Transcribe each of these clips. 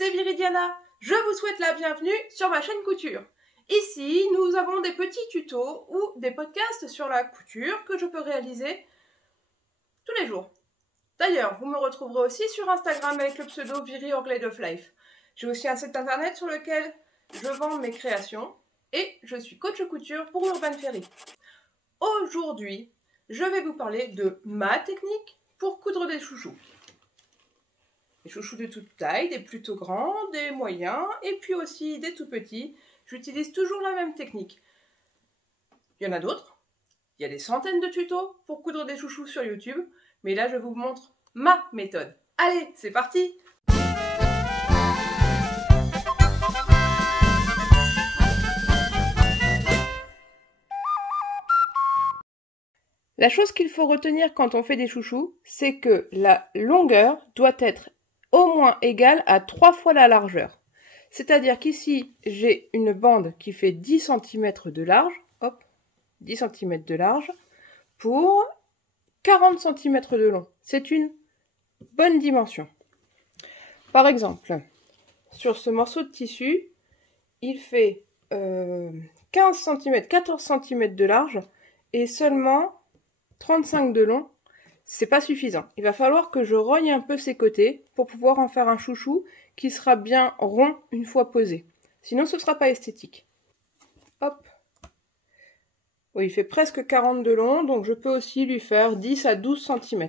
c'est Viridiana. Je vous souhaite la bienvenue sur ma chaîne couture. Ici, nous avons des petits tutos ou des podcasts sur la couture que je peux réaliser tous les jours. D'ailleurs, vous me retrouverez aussi sur Instagram avec le pseudo ViriOrglade-of-Life. J'ai aussi un site internet sur lequel je vends mes créations et je suis coach couture pour Urban Ferry. Aujourd'hui, je vais vous parler de ma technique pour coudre des chouchous. Des chouchous de toute taille, des plutôt grands, des moyens et puis aussi des tout petits. J'utilise toujours la même technique. Il y en a d'autres. Il y a des centaines de tutos pour coudre des chouchous sur YouTube. Mais là, je vous montre ma méthode. Allez, c'est parti! La chose qu'il faut retenir quand on fait des chouchous, c'est que la longueur doit être au moins égale à 3 fois la largeur. C'est-à-dire qu'ici, j'ai une bande qui fait 10 cm de large, hop, 10 cm de large, pour 40 cm de long. C'est une bonne dimension. Par exemple, sur ce morceau de tissu, il fait 15 cm, 14 cm de large et seulement 35 de long. C'est pas suffisant. Il va falloir que je rogne un peu ses côtés pour pouvoir en faire un chouchou qui sera bien rond une fois posé. Sinon, ce sera pas esthétique. Hop. Oui, il fait presque 40 de long, donc je peux aussi lui faire 10 à 12 cm.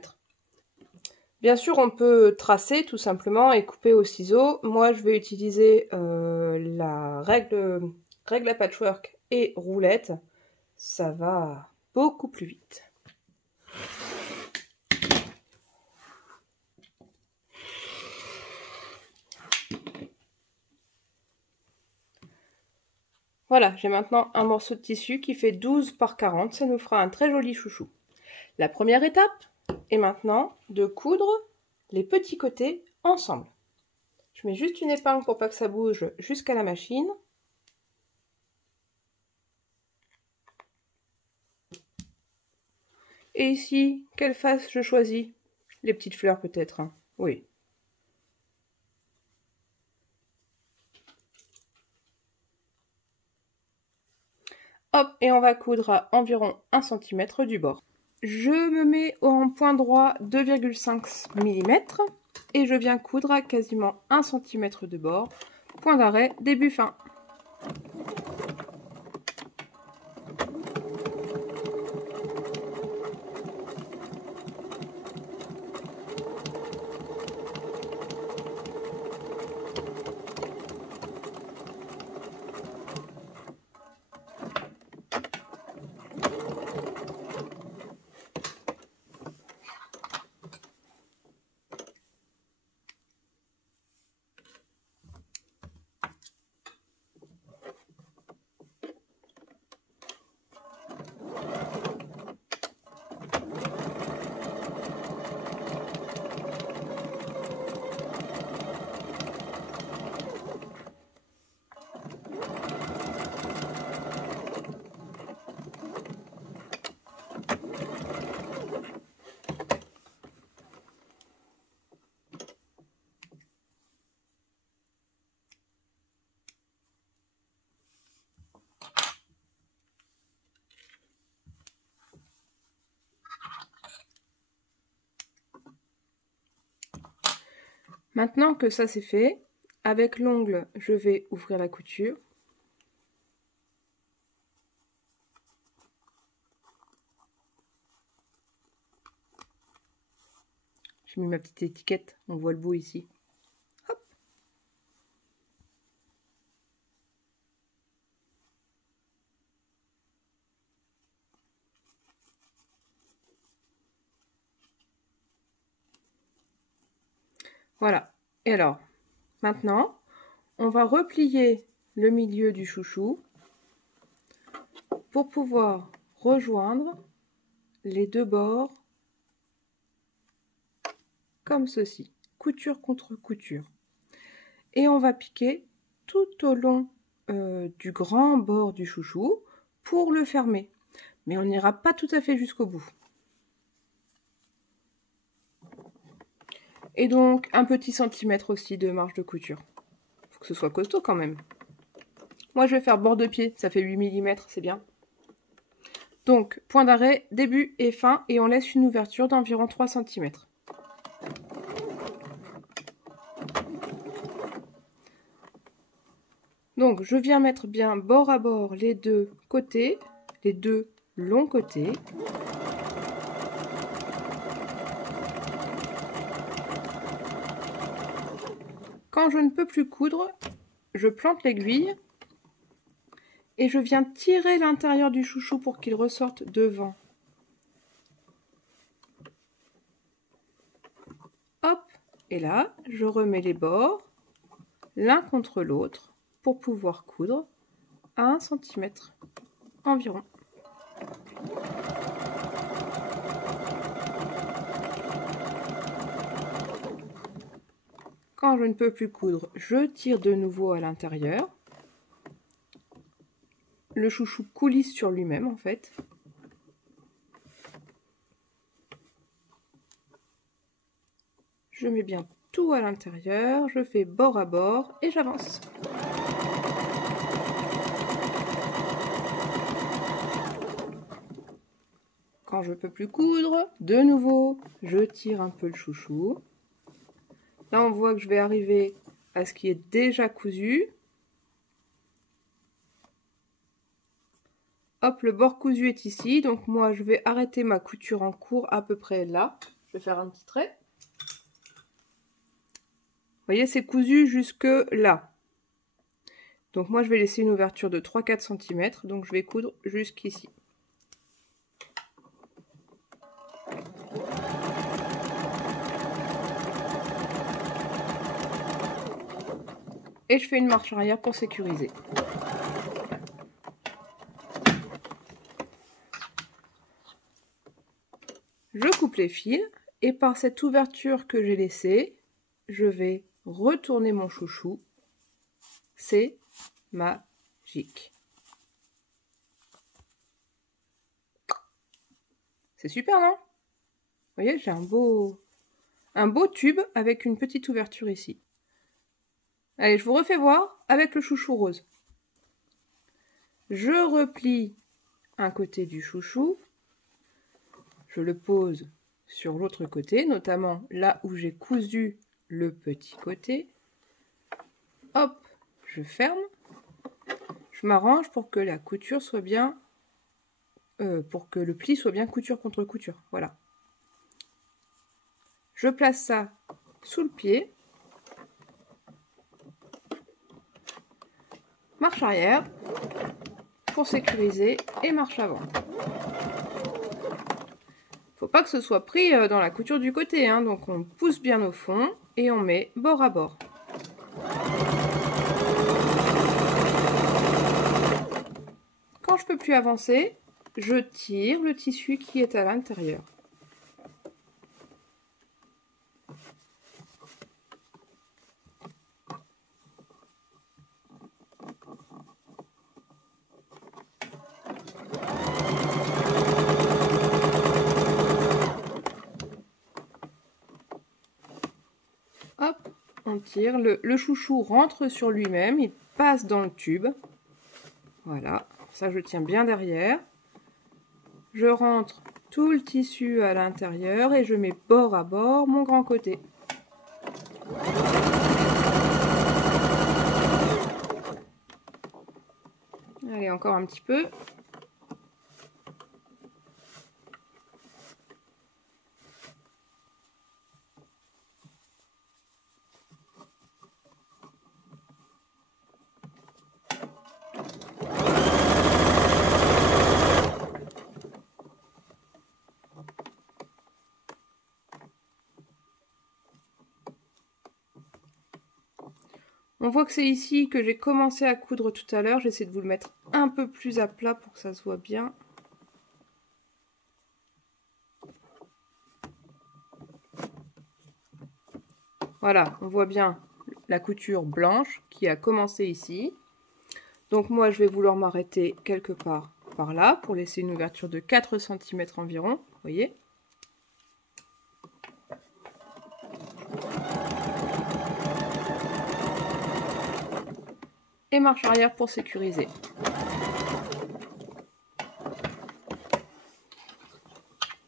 Bien sûr, on peut tracer tout simplement et couper au ciseau. Moi, je vais utiliser la règle à patchwork et roulette. Ça va beaucoup plus vite. Voilà, j'ai maintenant un morceau de tissu qui fait 12 par 40, ça nous fera un très joli chouchou. La première étape est maintenant de coudre les petits côtés ensemble. Je mets juste une épingle pour pas que ça bouge jusqu'à la machine. Et ici, quelle face je choisis? Les petites fleurs peut-être, hein. Oui. Hop, et on va coudre à environ 1 cm du bord. Je me mets en point droit 2,5 mm et je viens coudre à quasiment 1 cm de bord. Point d'arrêt, début fin. Maintenant que ça c'est fait, avec l'ongle, je vais ouvrir la couture. J'ai mis ma petite étiquette, on voit le bout ici. Hop. Voilà. Et alors, maintenant, on va replier le milieu du chouchou pour pouvoir rejoindre les deux bords comme ceci, couture contre couture. Et on va piquer tout au long du grand bord du chouchou pour le fermer. Mais on n'ira pas tout à fait jusqu'au bout. Et donc un petit centimètre aussi de marge de couture. que ce soit costaud quand même. Moi, je vais faire bord de pied, ça fait 8 mm, c'est bien. Donc, point d'arrêt, début et fin, et on laisse une ouverture d'environ 3 cm. Donc, je viens mettre bien bord à bord les deux côtés, les deux longs côtés. Quand je ne peux plus coudre, je plante l'aiguille et je viens tirer l'intérieur du chouchou pour qu'il ressorte devant. Hop, et là, je remets les bords l'un contre l'autre pour pouvoir coudre à 1 cm environ. Quand je ne peux plus coudre, je tire de nouveau à l'intérieur. Le chouchou coulisse sur lui-même en fait. Je mets bien tout à l'intérieur, je fais bord à bord et j'avance. Quand je peux plus coudre, de nouveau, je tire un peu le chouchou. Là, on voit que je vais arriver à ce qui est déjà cousu. Hop, le bord cousu est ici. Donc moi, je vais arrêter ma couture en cours à peu près là. Je vais faire un petit trait. Vous voyez, c'est cousu jusque là. Donc moi, je vais laisser une ouverture de 3-4 cm. Donc je vais coudre jusqu'ici. Et je fais une marche arrière pour sécuriser. Je coupe les fils et par cette ouverture que j'ai laissée, je vais retourner mon chouchou. C'est magique. C'est super, non? Vous voyez, j'ai un beau tube avec une petite ouverture ici. Allez, je vous refais voir avec le chouchou rose. Je replie un côté du chouchou. Je le pose sur l'autre côté, notamment là où j'ai cousu le petit côté. Hop, je ferme. Je m'arrange pour que la couture soit bien... pour que le pli soit bien couture contre couture. Voilà. Je place ça sous le pied. Marche arrière pour sécuriser et marche avant. Faut pas que ce soit pris dans la couture du côté, hein, donc on pousse bien au fond et on met bord à bord. Quand je peux plus avancer, je tire le tissu qui est à l'intérieur. Hop, on tire, le chouchou rentre sur lui-même, il passe dans le tube. Voilà, ça je tiens bien derrière. Je rentre tout le tissu à l'intérieur et je mets bord à bord mon grand côté. Allez, encore un petit peu. On voit que c'est ici que j'ai commencé à coudre tout à l'heure. J'essaie de vous le mettre un peu plus à plat pour que ça se voit bien. Voilà, on voit bien la couture blanche qui a commencé ici. Donc moi, je vais vouloir m'arrêter quelque part par là pour laisser une ouverture de 4 cm environ. Vous voyez ? et marche arrière pour sécuriser.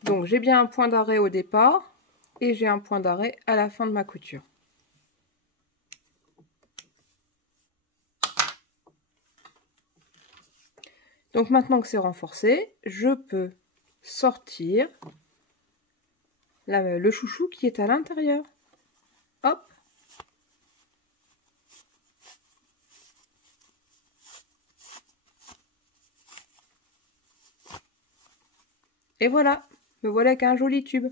Donc j'ai bien un point d'arrêt au départ et j'ai un point d'arrêt à la fin de ma couture. Donc maintenant que c'est renforcé, je peux sortir le chouchou qui est à l'intérieur. Hop. Et voilà, me voilà avec un joli tube.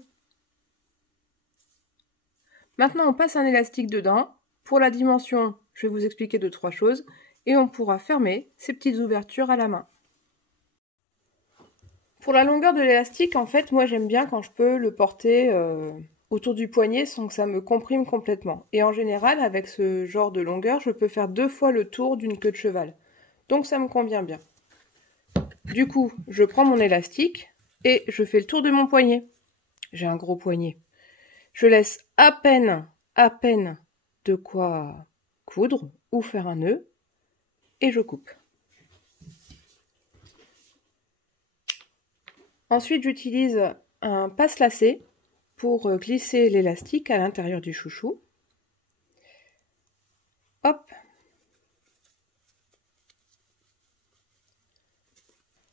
Maintenant on passe un élastique dedans. Pour la dimension, je vais vous expliquer 2-3 choses et on pourra fermer ces petites ouvertures à la main. Pour la longueur de l'élastique, en fait, moi j'aime bien quand je peux le porter autour du poignet sans que ça me comprime complètement. Et en général, avec ce genre de longueur, je peux faire 2 fois le tour d'une queue de cheval. Donc ça me convient bien. Du coup, je prends mon élastique et je fais le tour de mon poignet. J'ai un gros poignet. Je laisse à peine de quoi coudre ou faire un nœud et je coupe. Ensuite, j'utilise un passe-lacet pour glisser l'élastique à l'intérieur du chouchou. Hop.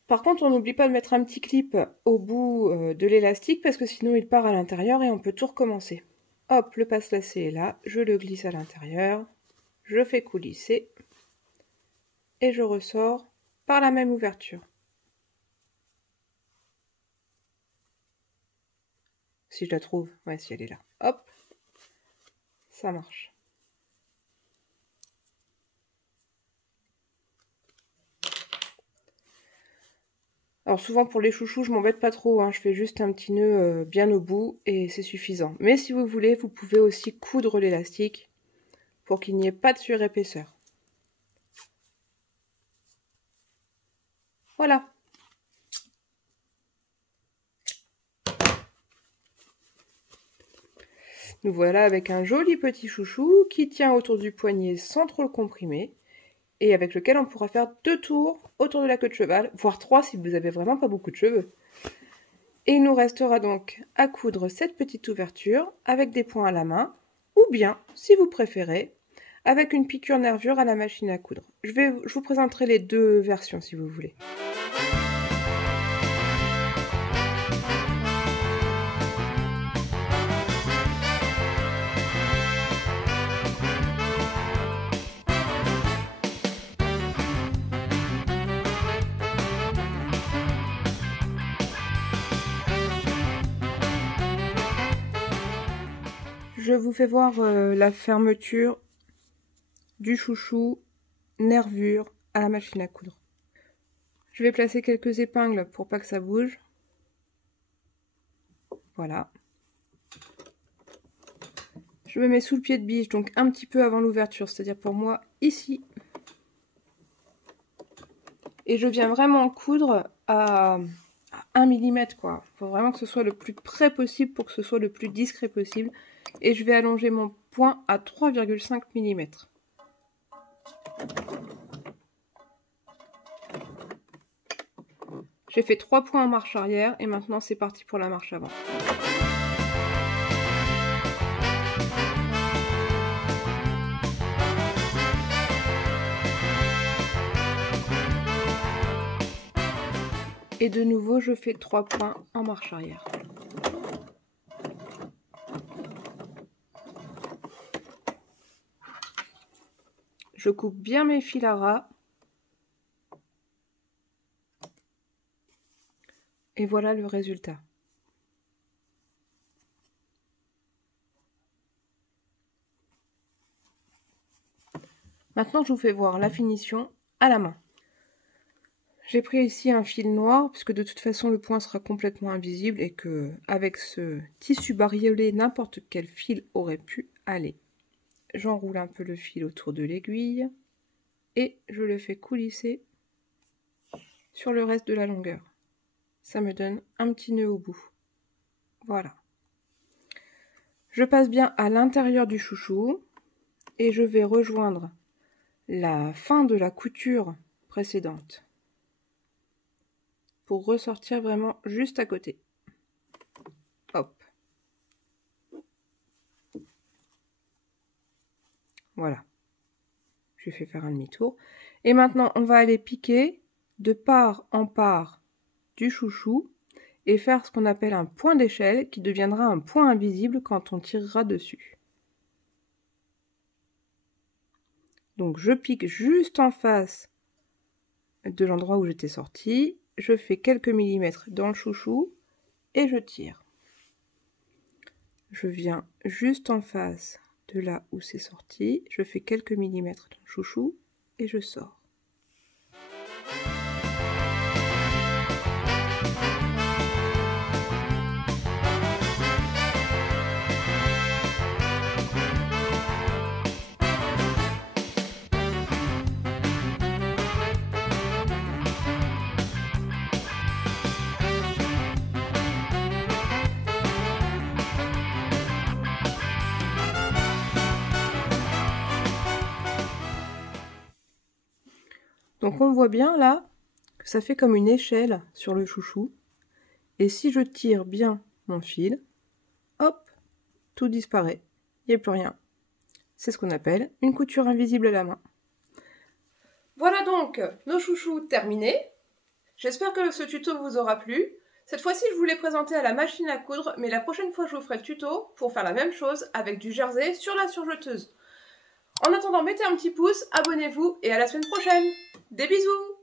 Par contre, on n'oublie pas de mettre un petit clip au bout de l'élastique parce que sinon il part à l'intérieur et on peut tout recommencer. Hop, le passe-lacet est là, je le glisse à l'intérieur, je fais coulisser et je ressors par la même ouverture. Si je la trouve, ouais, si elle est là. Hop, ça marche. Alors souvent pour les chouchous, je m'embête pas trop, hein. Je fais juste un petit nœud bien au bout et c'est suffisant. Mais si vous voulez, vous pouvez aussi coudre l'élastique pour qu'il n'y ait pas de surépaisseur. Voilà. Nous voilà avec un joli petit chouchou qui tient autour du poignet sans trop le comprimer et avec lequel on pourra faire 2 tours autour de la queue de cheval, voire 3 si vous avez vraiment pas beaucoup de cheveux. Et il nous restera donc à coudre cette petite ouverture avec des points à la main ou bien, si vous préférez, avec une piqûre nervure à la machine à coudre. Je vous présenterai les 2 versions si vous voulez. Je vous fais voir la fermeture du chouchou nervure à la machine à coudre. Je vais placer quelques épingles pour pas que ça bouge. Voilà. Je me mets sous le pied de biche, donc un petit peu avant l'ouverture, c'est-à-dire pour moi ici. Et je viens vraiment coudre à 1 mm quoi. Il faut vraiment que ce soit le plus près possible pour que ce soit le plus discret possible. Et je vais allonger mon point à 3,5 mm. J'ai fait 3 points en marche arrière et maintenant c'est parti pour la marche avant. Et de nouveau, je fais 3 points en marche arrière. Je coupe bien mes fils à ras. Et voilà le résultat. Maintenant, je vous fais voir la finition à la main. J'ai pris ici un fil noir, puisque de toute façon le point sera complètement invisible et que avec ce tissu bariolé, n'importe quel fil aurait pu aller. J'enroule un peu le fil autour de l'aiguille et je le fais coulisser sur le reste de la longueur. Ça me donne un petit nœud au bout. Voilà. Je passe bien à l'intérieur du chouchou et je vais rejoindre la fin de la couture précédente pour ressortir vraiment juste à côté. Hop. Voilà. Je fais faire un demi-tour. Et maintenant, on va aller piquer de part en part du chouchou et faire ce qu'on appelle un point d'échelle qui deviendra un point invisible quand on tirera dessus. Donc je pique juste en face de l'endroit où j'étais sortie, je fais quelques millimètres dans le chouchou et je tire. Je viens juste en face de là où c'est sorti, je fais quelques millimètres dans le chouchou et je sors. Donc on voit bien là que ça fait comme une échelle sur le chouchou. Et si je tire bien mon fil, hop, tout disparaît. Il n'y a plus rien. C'est ce qu'on appelle une couture invisible à la main. Voilà donc nos chouchous terminés. J'espère que ce tuto vous aura plu. Cette fois-ci, je vous l'ai présenté à la machine à coudre, mais la prochaine fois, je vous ferai le tuto pour faire la même chose avec du jersey sur la surjeteuse. En attendant, mettez un petit pouce, abonnez-vous et à la semaine prochaine. Des bisous!